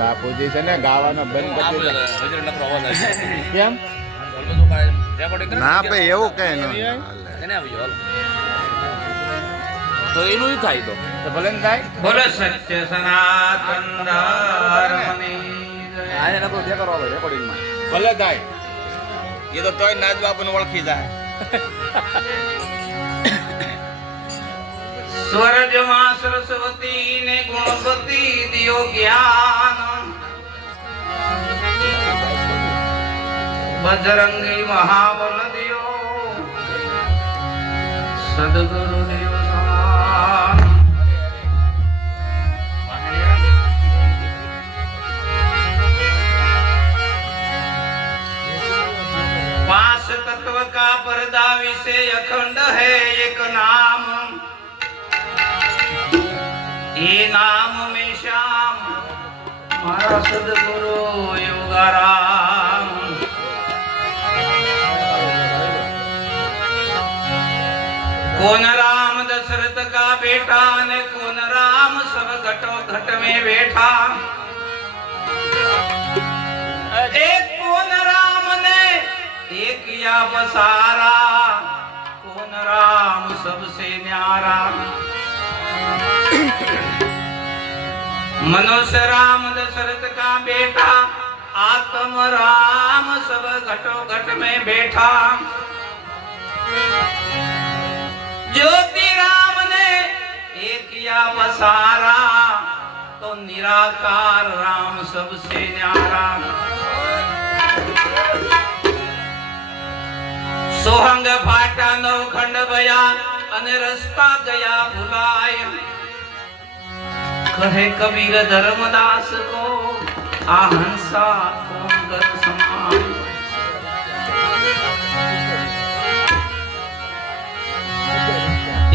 બાપુજી છે ને ગાવાનો બંધ કરી દીધો. કેમ ના ભાઈ એવું કઈ ન તો એનું થાય તો ભલે ને થાય. બોલો સત્ય સનાતન ધર્મની આને નકરો બે કરો રેકોર્ડિંગમાં ભલે થાય એ તો તોય નાજ બાપુને ઓળખી જાય. સ્વર્ગમાં સરસ્વતી ને ગુણવતી દિયો જ્ઞાન બજરંગી મહાબલ દિયો સદગુરુ દેવ સમાન पांच तत्व का पर्दा विषय अखंड है एक नाम ये नाम में श्याम मारा सदगुरु योगाराम कौन राम दशरथ का बेटा ने कौन राम सब घटो घट में बैठा एक कौन राम ने एक या बसारा कौन राम सबसे न्यारा मनुष्य राम दशरथ का बेटा आत्म राम सब घटो घट में बैठा ज्योति राम ने एक या बसारा तो निराकार राम सबसे न्यारा सोहंग फाटा नवखंड भया अने रस्ता गया भुलाय कहे कबीर धर्मदास को आहंसा कोंगर समाय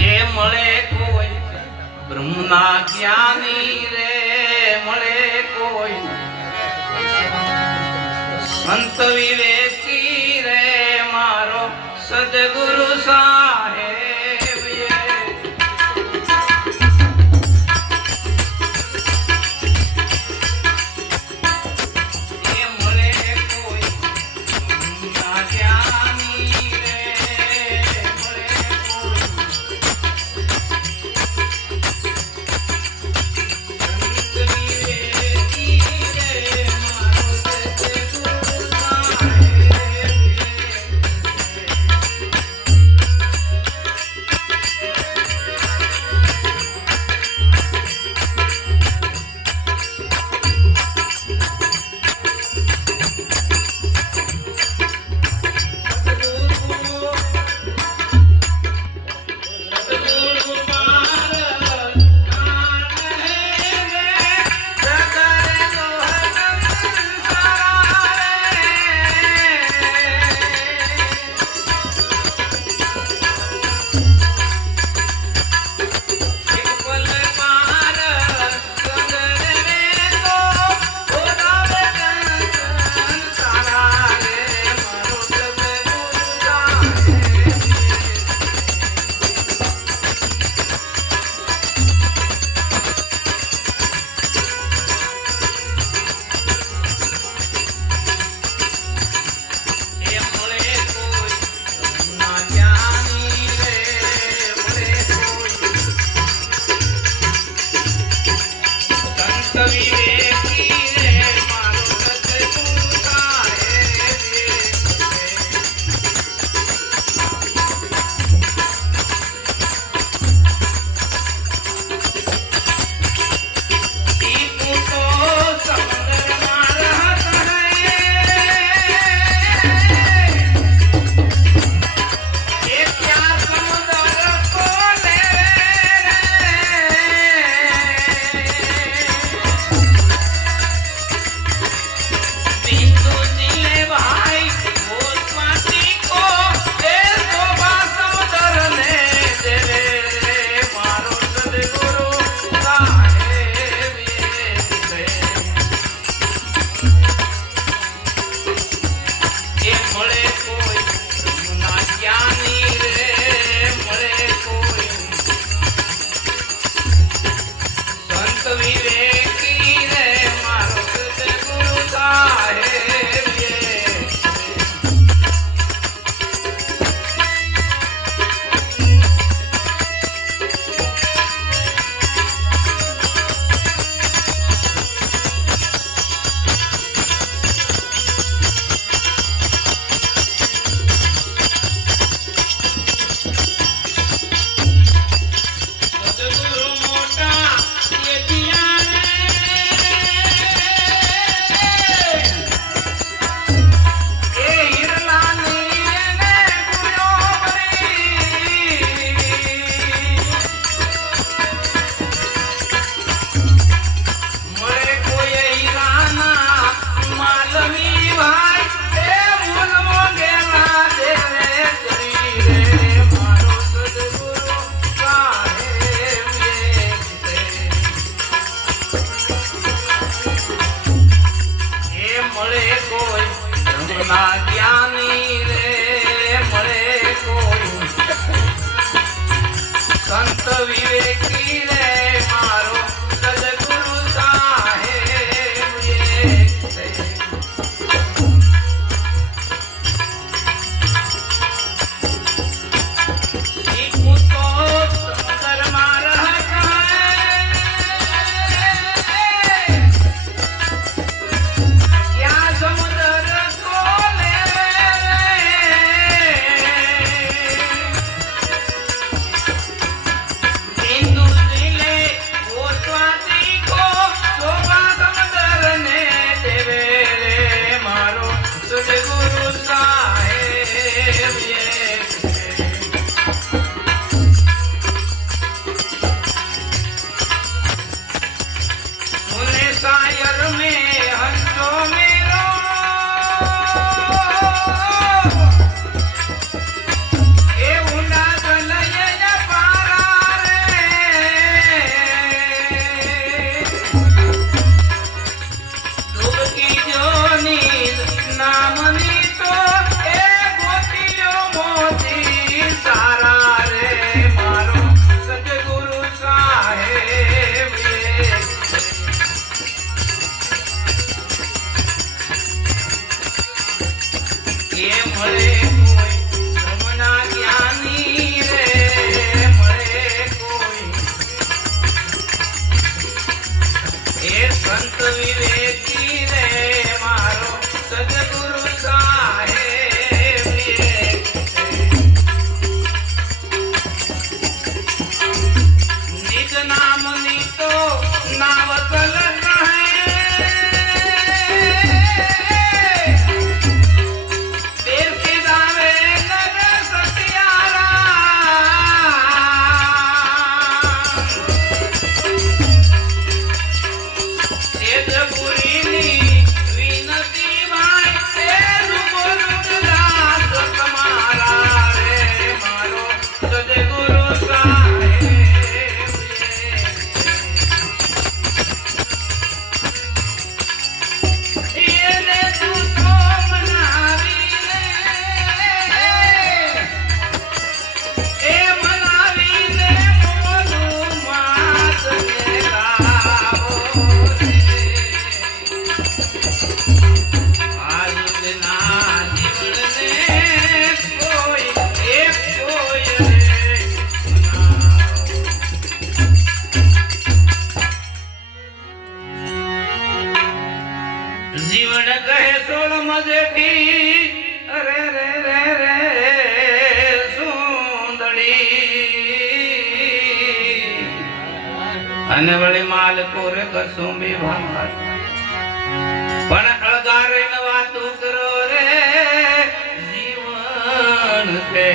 ये मळे कोई ब्रह्मना ज्ञानी रे मळे कोई संत विवेकी रे मारो सदगुरु साहेब ये मळे कोई ना ज्ञानी रे मळे कोई संत विवेकी रे मारो सदगुरु साहेब મળે કોઈ રંગના જ્ઞાની રે મળે કોઈ સંત વિવેકી રે મારો સદગુરુ સાહેબ એક છે. ઈ પૂતો સમુદ્રમાં રહેતા ક્યાં સમુદ્ર ખોલે હિન્દુ દિલે ગોસ્વામી કો શોભા સમુદ્રને દેવે રે મારો સદગુરુ સાહેબ એક છે. तूने शायर में हंसो मेरो ए उड़ा गलये या पारा रे डूबकी जो नींद नामनी तो ए गोतियो मोती सारा रे मारो सतगुरु साहेब एक છે. એ મળે કોઈ ધર્મના જ્ઞાની રે મળે કોઈ એ સંત વિવેકી રે મારો સદગુરુ સાહેબ એક છે. નિજ નામની તો નાવકલ કહે देव के दावे नर सतियारा तेजपुरीनी विनती भाई तेरु गुरुदास तुम्हारा रे मारो सदगुरु साहेब એને તું તો મનાવી લે એ મનાવી લે મોરું માત ને લાવો રે આજના જીવનને કોઈ એક કોઈ રે જીવન કહે સોળ મજેઠી રે રે રે રે સુંદડી અને વળી માલ કોરે કસુંબી ભાંગા પણ અળગારે ન વાતું કરો રે જીવન કે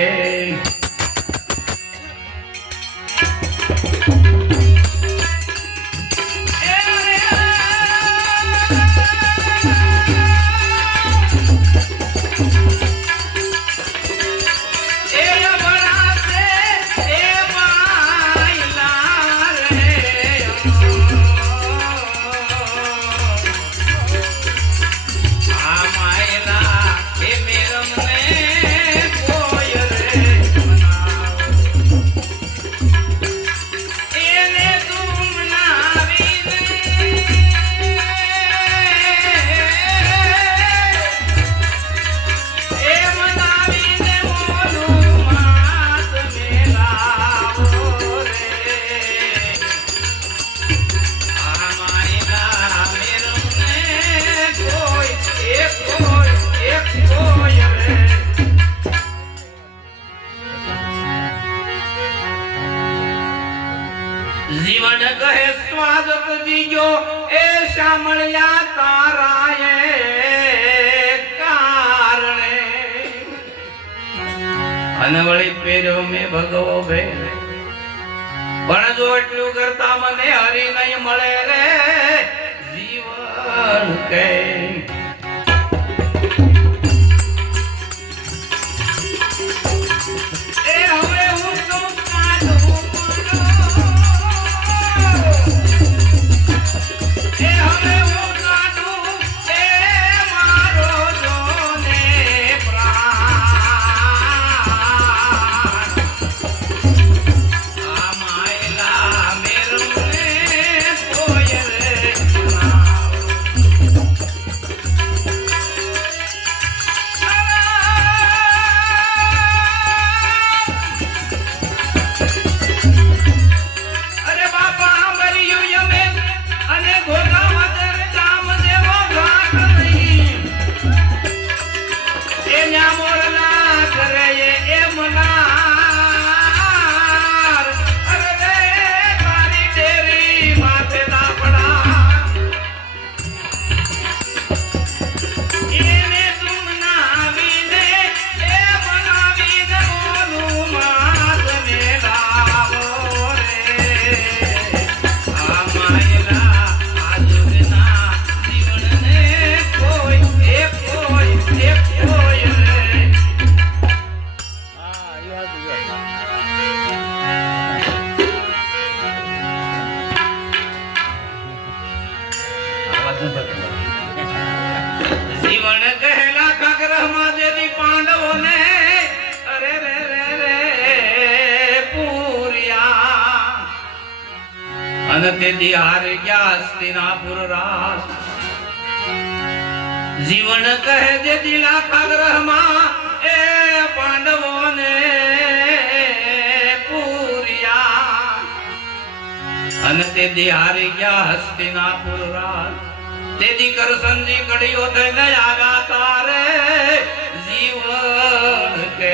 જીવન કહે સ્વાગત દીજો એ શામળિયા તારાએ કારણે અને વળી પેર્યો મેં ભગવો ભે પણ જો એટલું કરતા મને હરી નહીં મળે રે જીવન કે એ હવે હું તો કાઢું એ હવે હું કાઢું એ જીવન કહેલા કાગરહમાં જેથી પાંડવોને અરે રે રે રે પૂર્યા અને તેથી હારી ગયા હસ્તિનાપુર રાજ. જીવન કહે જે દિલા કાગરહમાં એ પાંડવોને પૂર્યા અને તેથી હારી ગયા હસ્તિનાપુર રાજ. તેથી કરસનજી ઘડીઓ થઈને આવ્યા તારે જીવન કે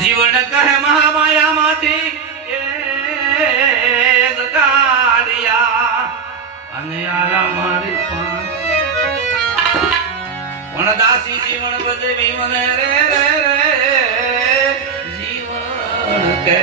જીવન કહે મહામાયામાંથી એ ગાડિયા અને આરા મારી પણ દાસી જીવન બજે ભીમને રે રે રે જીવન કહે